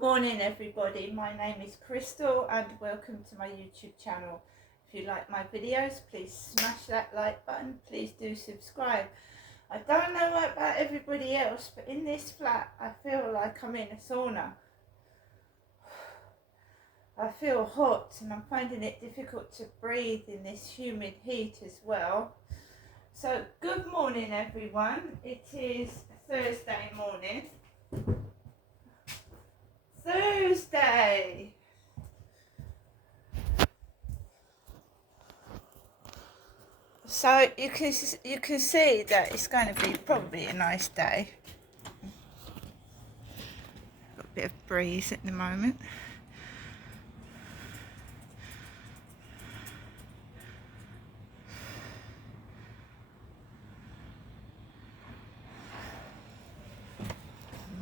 Morning everybody, my name is Crystal and welcome to my YouTube channel. If you like my videos, please smash that like button, please do subscribe. I don't know about everybody else, but in this flat I feel like I'm in a sauna. I feel hot and I'm finding it difficult to breathe in this humid heat as well. So good morning everyone, it is Thursday morning. Thursday! So you can see that it's going to be probably a nice day. Got a bit of breeze at the moment.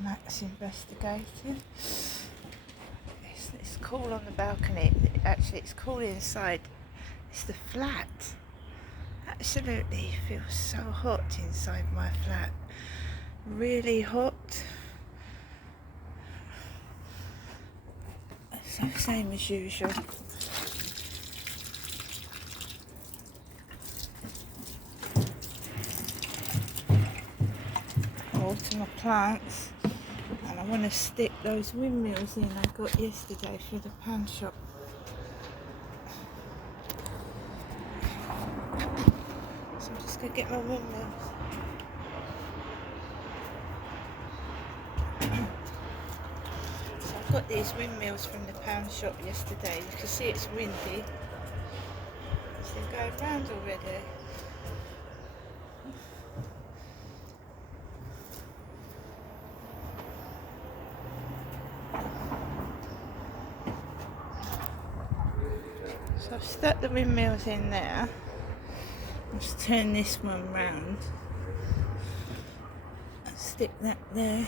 Matt's investigating. It's cool on the balcony. Actually, it's cool inside. It's the flat. Absolutely feels so hot inside my flat. Really hot. So same as usual. Water my plants. And I want to stick those windmills in I got yesterday for the pan shop. So I'm just going to get my windmills. So I've got these windmills from the pound shop yesterday. You can see it's windy. So they're going round already. So I've stuck the windmills in there. Let's turn this one round. And stick that there.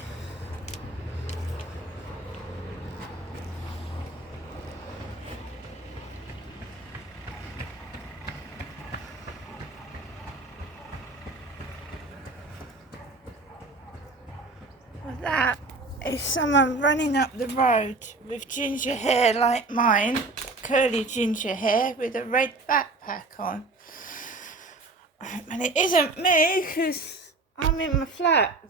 Well, that is someone running up the road with ginger hair like mine, curly ginger hair with a red backpack on. And it isn't me because I'm in my flat.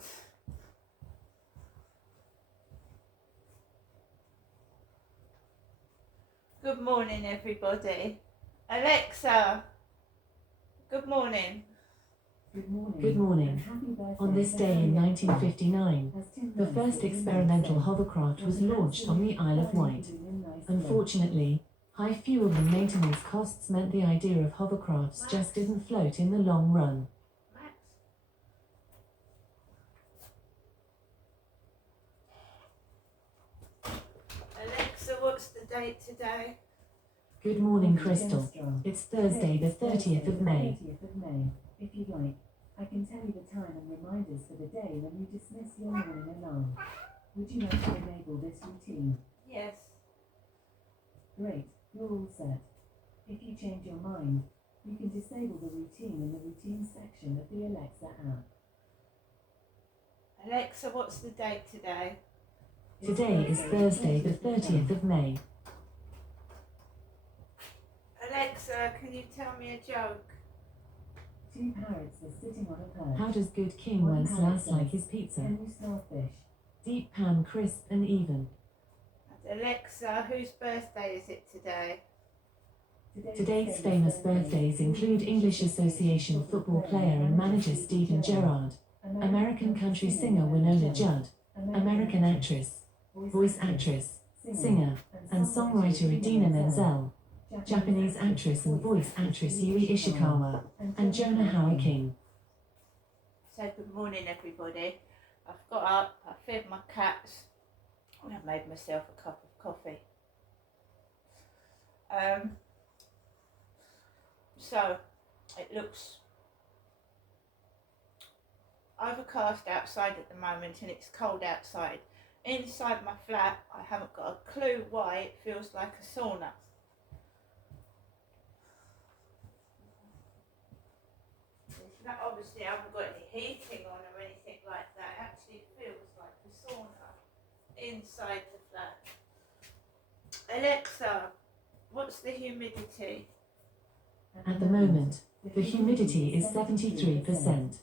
Good morning everybody. Alexa, good morning. Good morning. On this day in 1959, the first experimental hovercraft was launched on the Isle of Wight. Unfortunately, high fuel and maintenance costs meant the idea of hovercrafts just didn't float in the long run. Alexa, what's the date today? Good morning, Crystal. It's Thursday the 30th of May. If you'd like, I can tell you the time and reminders for the day when you dismiss your morning alarm. Would you like to enable this routine? Yes. Great, you're all set. If you change your mind, you can disable the routine in the routine section of the Alexa app. Alexa, what's the date today? Today is Thursday the 30th of May. Alexa, can you tell me a joke? Two parrots are sitting on a perch. How does good King Wenceslas like his pizza? Can you smell fish? Deep pan, crisp and even. And Alexa, whose birthday is it today? Today's famous birthdays include English Association football player and manager Steven Gerrard, American country singer Winona Judd, American actress, voice actress, singer, and songwriter Idina Menzel, Japanese actress and voice actress Yui Ishikawa, and Jonah Hauer-King. So good morning everybody. I've got up, I fed my cats, and I've made myself a cup of coffee. So it looks overcast outside at the moment and it's cold outside. Inside my flat I haven't got a clue why it feels like a sauna. Obviously I haven't got any heating on or anything like that. It actually feels like a sauna inside the flat. Alexa, what's the humidity? At the moment, the humidity is 73%.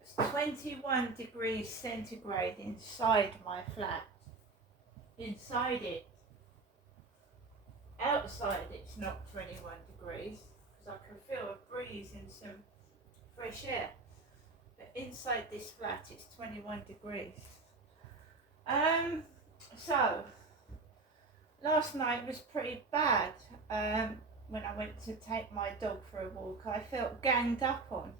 It's 21 degrees centigrade inside my flat. Inside it. Outside it's not 21 degrees because I can feel a breeze and some fresh air. But inside this flat it's 21 degrees. So last night was pretty bad. When I went to take my dog for a walk, I felt ganged up on.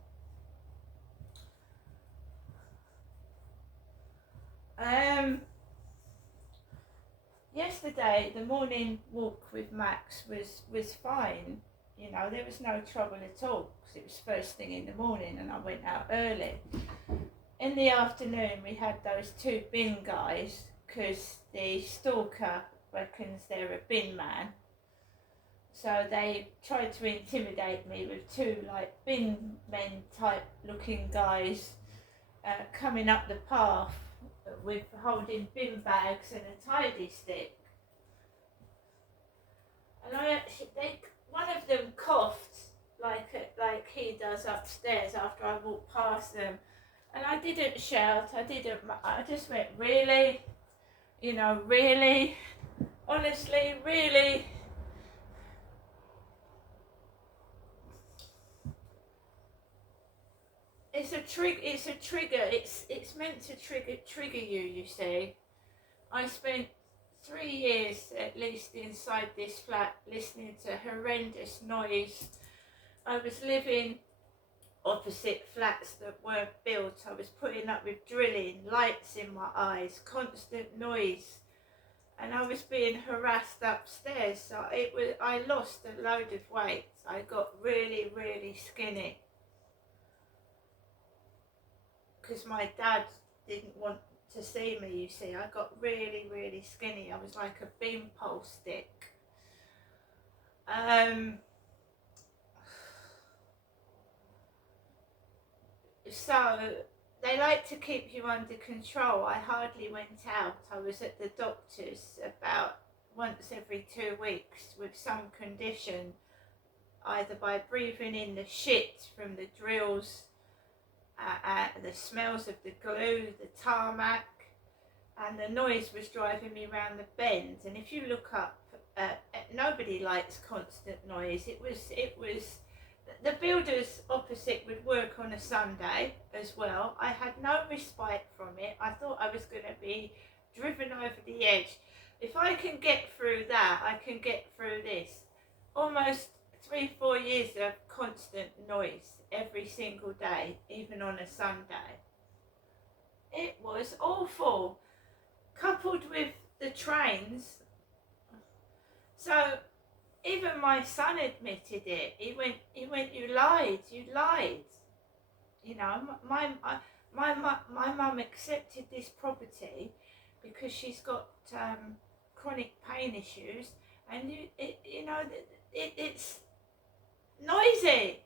Yesterday, the morning walk with Max was fine. You know, there was no trouble at all because it was first thing in the morning and I went out early. In the afternoon, we had those two bin guys because the stalker reckons they're a bin man. So they tried to intimidate me with two like bin men type looking guys coming up the path with holding bin bags and a tidy stick. And one of them coughed like he does upstairs after I walked past them. And I didn't shout, I just went, really? You know, really? Honestly, really? It's a trigger. It's meant to trigger you, you see. I spent 3 years at least inside this flat listening to horrendous noise. I was living opposite flats that weren't built. I was putting up with drilling, lights in my eyes, constant noise, and I was being harassed upstairs. So I lost a load of weight. I got really, really skinny because my dad didn't want to see me, you see. I got really, really skinny. I was like a beanpole stick. So they like to keep you under control. I hardly went out. I was at the doctor's about once every 2 weeks with some condition, either by breathing in the shit from the drills, the smells of the glue, the tarmac, and the noise was driving me around the bend. And if you look up, nobody likes constant noise. It was the builders opposite would work on a Sunday as well. I had no respite from it. I thought I was going to be driven over the edge. If I can get through that, I can get through this. Almost 3-4 years of constant noise every single day, even on a Sunday. It was awful, coupled with the trains. So even my son admitted it. He went, you lied. You know, my mum accepted this property because she's got chronic pain issues, and it's noisy,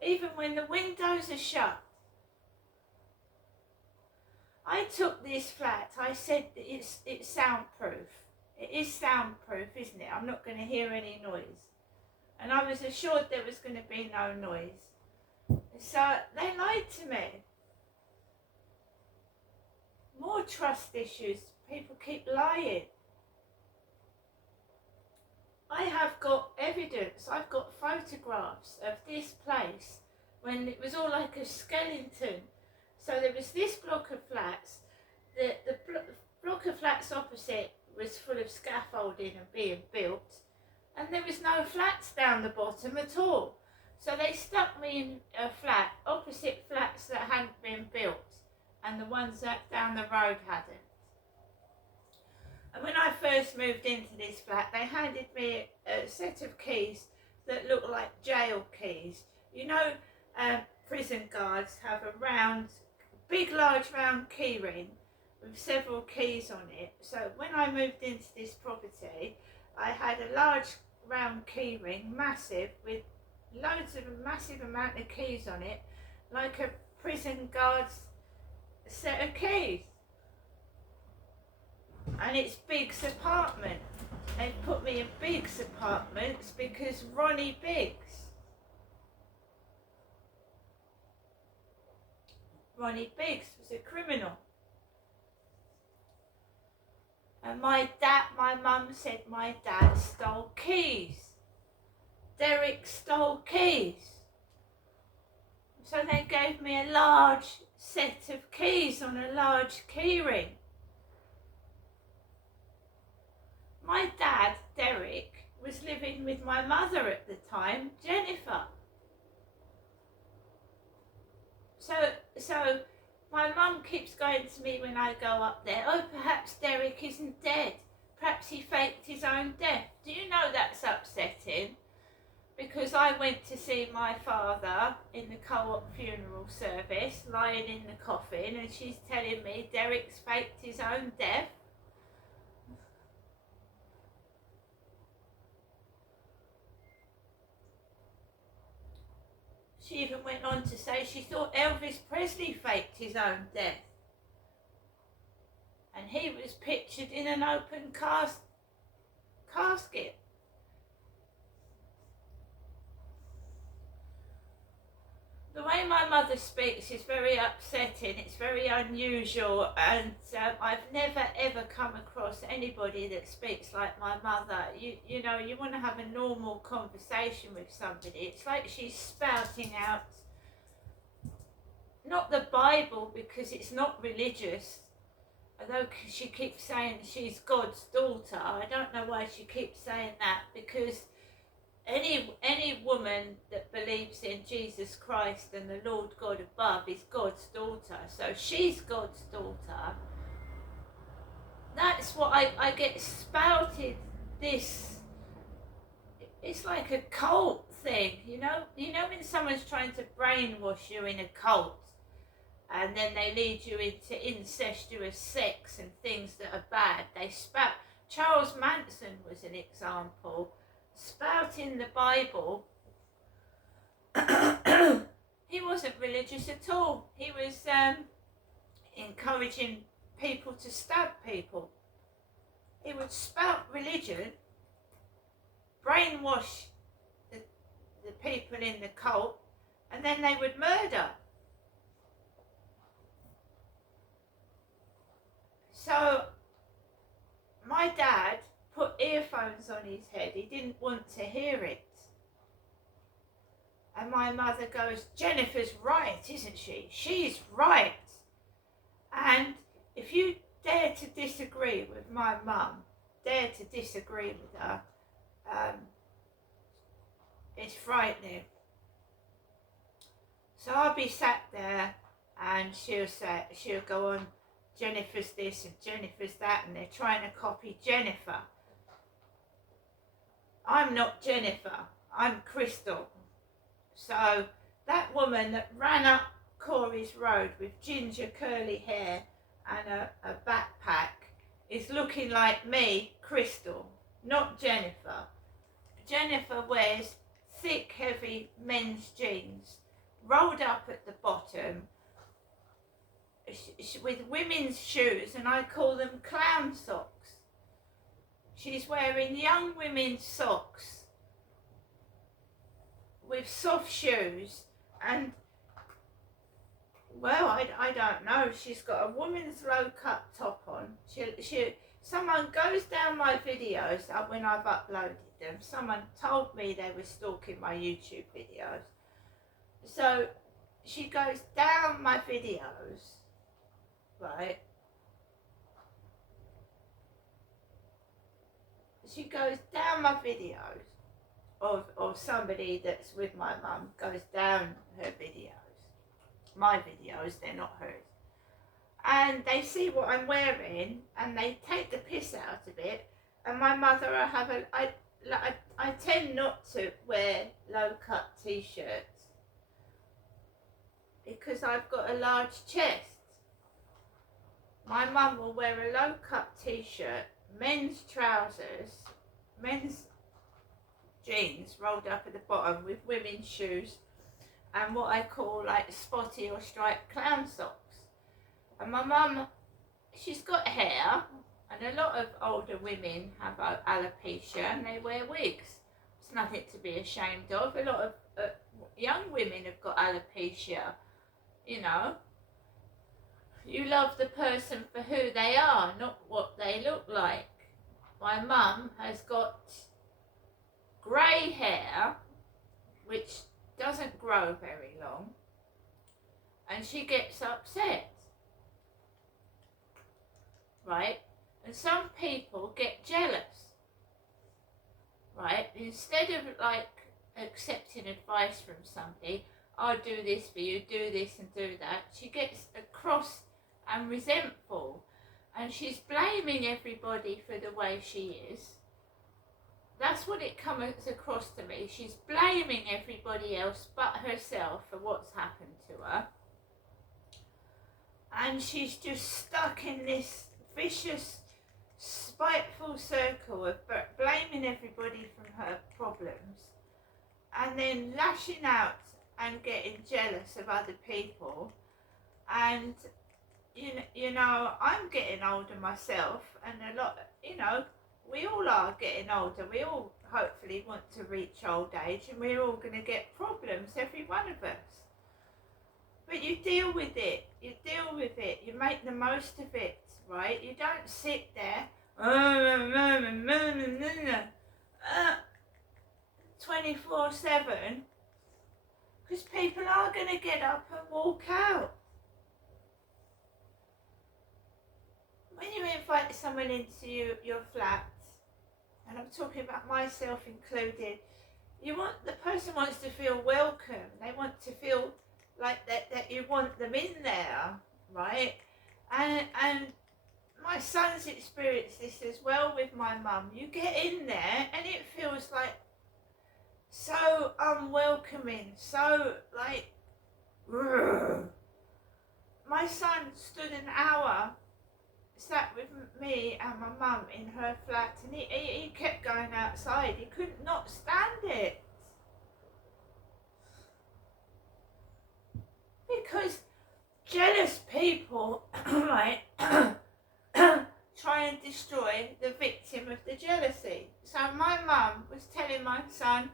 even when the windows are shut. I took this flat. I said that it's soundproof. It is soundproof, isn't it? I'm not going to hear any noise. And I was assured there was going to be no noise. So they lied to me. More trust issues. People keep lying. I have got evidence. I've got photographs of this place when it was all like a skeleton. So there was this block of flats. The block of flats opposite was full of scaffolding and being built, and there was no flats down the bottom at all. So they stuck me in a flat opposite flats that hadn't been built, and the ones that down the road hadn't. And when I first moved into this flat, they handed me a set of keys that looked like jail keys. You know, prison guards have a round, big large round key ring with several keys on it. So when I moved into this property, I had a large round key ring, massive, with loads of a massive amount of keys on it, like a prison guard's set of keys. and it's Biggs' apartment. They put me in Biggs' apartments because Ronnie Biggs was a criminal. And my mum said my dad stole keys. Derek stole keys. So they gave me a large set of keys on a large key ring. My dad, Derek, was living with my mother at the time, Jennifer. So my mum keeps going to me when I go up there, oh, perhaps Derek isn't dead. Perhaps he faked his own death. Do you know that's upsetting? Because I went to see my father in the Co-op funeral service, lying in the coffin, and she's telling me Derek's faked his own death. She even went on to say she thought Elvis Presley faked his own death. And he was pictured in an open casket. The way my mother speaks is very upsetting, it's very unusual, and I've never ever come across anybody that speaks like my mother. You know, you want to have a normal conversation with somebody. It's like she's spouting out, not the Bible because it's not religious, although she keeps saying she's God's daughter. I don't know why she keeps saying that, because any woman that believes in Jesus Christ and the Lord God above is God's daughter. So she's God's daughter. That's what I get spouted this. It's like a cult thing, you know when someone's trying to brainwash you in a cult and then they lead you into incestuous sex and things that are bad. They spout. Charles Manson was an example. Spouting the Bible. He wasn't religious at all. He was encouraging people to stab people. He would spout religion, brainwash the people in the cult, and then they would murder. So my dad put earphones on his head. He didn't want to hear it. And my mother goes, Jennifer's right, isn't she? She's right. And if you dare to disagree with my mum, dare to disagree with her, it's frightening. So I'll be sat there and she'll go on, Jennifer's this and Jennifer's that, and they're trying to copy Jennifer. I'm not Jennifer, I'm Crystal. So that woman that ran up Corey's Road with ginger curly hair and a backpack is looking like me, Crystal, not Jennifer. Jennifer wears thick, heavy men's jeans, rolled up at the bottom, with women's shoes, and I call them clown socks. She's wearing young women's socks with soft shoes, and well, I don't know. She's got a woman's low cut top on. Someone goes down my videos when I've uploaded them. Someone told me they were stalking my YouTube videos. So she goes down my videos, right? She goes down my videos of somebody that's with my mum, goes down her videos. My videos, they're not hers. And they see what I'm wearing and they take the piss out of it. And my mother, I tend not to wear low cut t-shirts because I've got a large chest. My mum will wear a low cut t-shirt, men's trousers, men's jeans rolled up at the bottom with women's shoes, and what I call like spotty or striped clown socks. And my mum, she's got hair, And a lot of older women have alopecia and they wear wigs. It's nothing to be ashamed of. A lot of young women have got alopecia, you know. You love the person for who they are, not what they look like. My mum has got grey hair, which doesn't grow very long, and she gets upset, right? And some people get jealous, right? Instead of like accepting advice from somebody, I'll do this for you, do this and do that, she gets cross and resentful, and she's blaming everybody for the way she is. That's what it comes across to me. She's blaming everybody else but herself for what's happened to her. And she's just stuck in this vicious, spiteful circle of blaming everybody from her problems and then lashing out and getting jealous of other people. And you know, I'm getting older myself, and a lot, you know, we all are getting older. We all hopefully want to reach old age, and we're all going to get problems, every one of us. But you deal with it. You deal with it. You make the most of it, right? You don't sit there 24/7, because people are going to get up and walk out. When you invite someone into your flat, and I'm talking about myself included, the person wants to feel welcome. They want to feel like that you want them in there, right? And my son's experienced this as well with my mum. You get in there and it feels like so unwelcoming, so like, ugh. My son stood an hour, sat with me and my mum in her flat, and he kept going outside. He could not stand it. Because jealous people, right, try and destroy the victim of the jealousy. So my mum was telling my son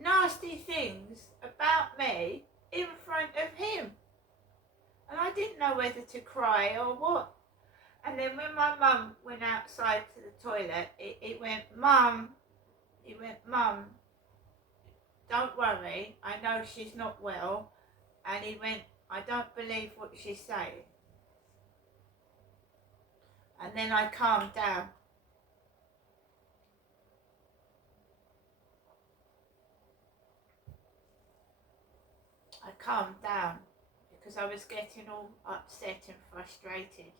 nasty things about me in front of him. And I didn't know whether to cry or what. And then when my mum went outside to the toilet, he went, Mum, don't worry, I know she's not well. And he went, I don't believe what she's saying. And then I calmed down. I calmed down because I was getting all upset and frustrated.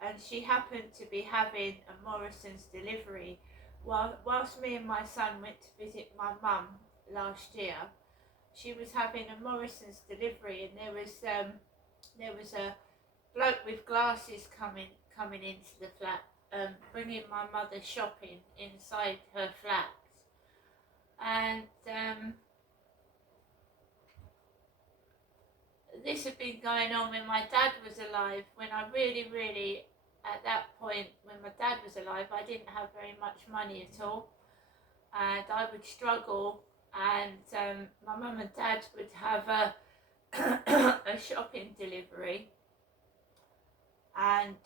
And she happened to be having a Morrison's delivery whilst me and my son went to visit my mum last year. She was having a Morrison's delivery, and there was a bloke with glasses coming into the flat, bringing my mother shopping inside her flat. And this had been going on when my dad was alive, when I really, at that point, when my dad was alive, I didn't have very much money at all. And I would struggle, and my mum and dad would have a shopping delivery. And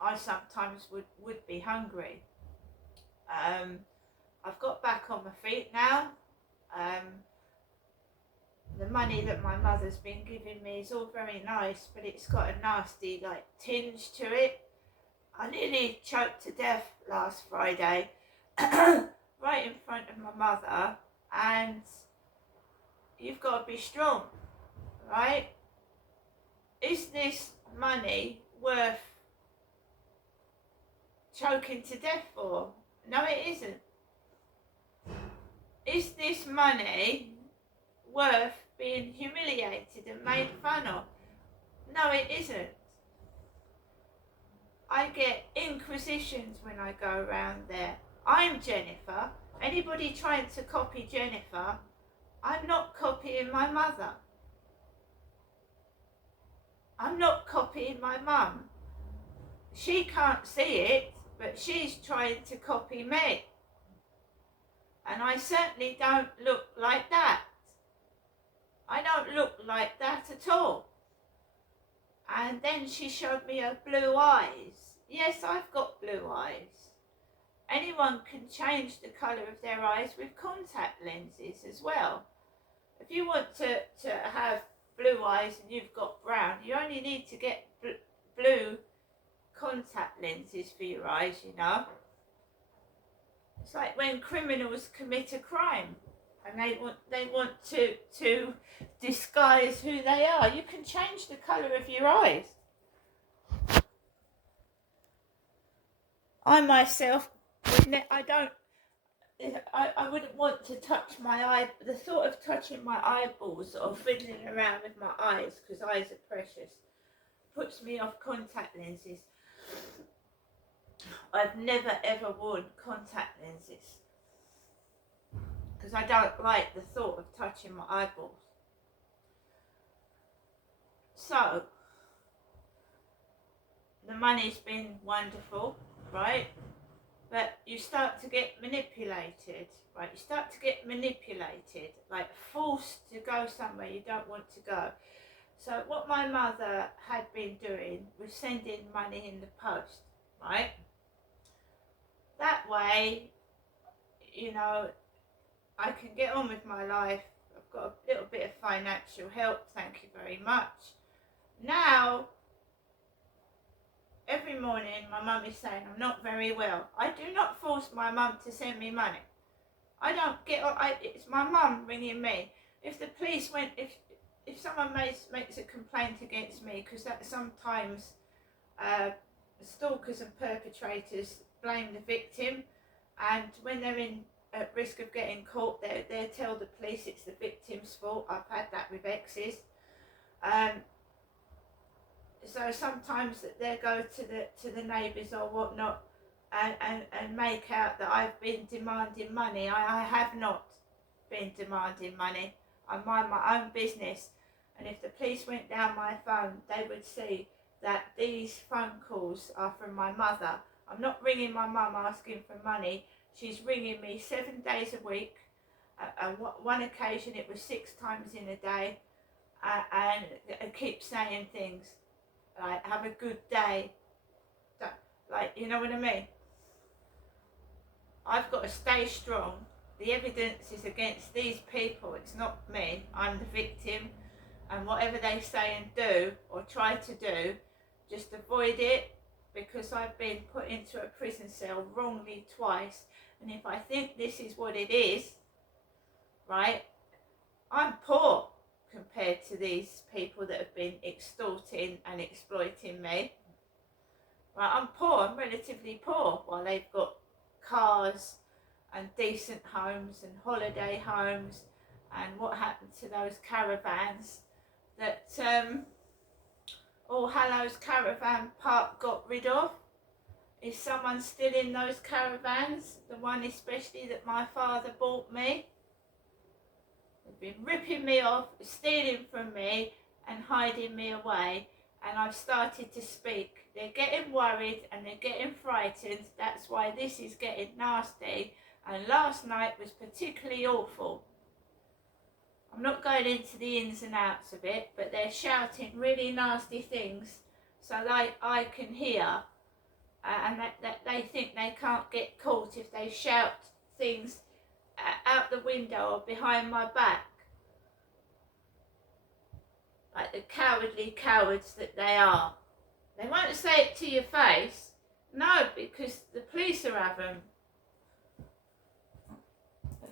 I sometimes would be hungry. I've got back on my feet now. The money that my mother's been giving me is all very nice, but it's got a nasty like tinge to it. I nearly choked to death last Friday right in front of my mother, and you've got to be strong, right? Is this money worth choking to death for? No, it isn't. Is this money worth being humiliated and made fun of? No, it isn't. I get inquisitions when I go around there. I'm Jennifer. Anybody trying to copy Jennifer, I'm not copying my mother. I'm not copying my mum. She can't see it, but she's trying to copy me. And I certainly don't look like that. I don't look like that at all. And then she showed me her blue eyes. Yes, I've got blue eyes. Anyone can change the colour of their eyes with contact lenses as well. If you want to have blue eyes and you've got brown, you only need to get blue contact lenses for your eyes, you know. It's like when criminals commit a crime and they want to disguise who they are. You can change the colour of your eyes. I myself I wouldn't want to touch my eye. The thought of touching my eyeballs or fiddling around with my eyes, because eyes are precious, puts me off contact lenses. I've never ever worn contact lenses because I don't like the thought of touching my eyeballs. So, the money's been wonderful, right? But you start to get manipulated, right? You start to get manipulated, like forced to go somewhere you don't want to go. So what my mother had been doing was sending money in the post, right? That way, you know, I can get on with my life. I've got a little bit of financial help, thank you very much. Now, every morning my mum is saying I'm not very well. I do not force my mum to send me money. I don't get, it's my mum ringing me. If the police went, if someone makes a complaint against me, because that sometimes stalkers and perpetrators blame the victim, and when they're at risk of getting caught, they tell the police it's the victim's fault. I've had that with exes. So sometimes they go to the neighbours or whatnot and make out that I've been demanding money. I have not been demanding money. I mind my own business, and if the police went down my phone, they would see that these phone calls are from my mother. I'm not ringing my mum asking for money. She's ringing me 7 days a week. One occasion it was 6 times in a day, and I keep saying things like, have a good day. Like, you know what I mean? I've got to stay strong. The evidence is against these people. It's not me. I'm the victim. And whatever they say and do or try to do, just avoid it, because I've been put into a prison cell wrongly twice. And if I think this is what it is, right, I'm poor compared to these people that have been extorting and exploiting me. Right, I'm poor, I'm relatively poor, while they've got cars and decent homes and holiday homes. And what happened to those caravans that All Hallows Caravan Park got rid of? Is someone still in those caravans? The one especially that my father bought me? They've been ripping me off, stealing from me and hiding me away, and I've started to speak. They're getting worried and they're getting frightened. That's why this is getting nasty, and last night was particularly awful. I'm not going into the ins and outs of it, but they're shouting really nasty things so that I can hear, and that they think they can't get caught if they shout things out the window or behind my back, like the cowardly cowards that they are. They won't say it to your face, no, because the police are having them.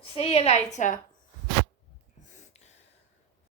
See you later.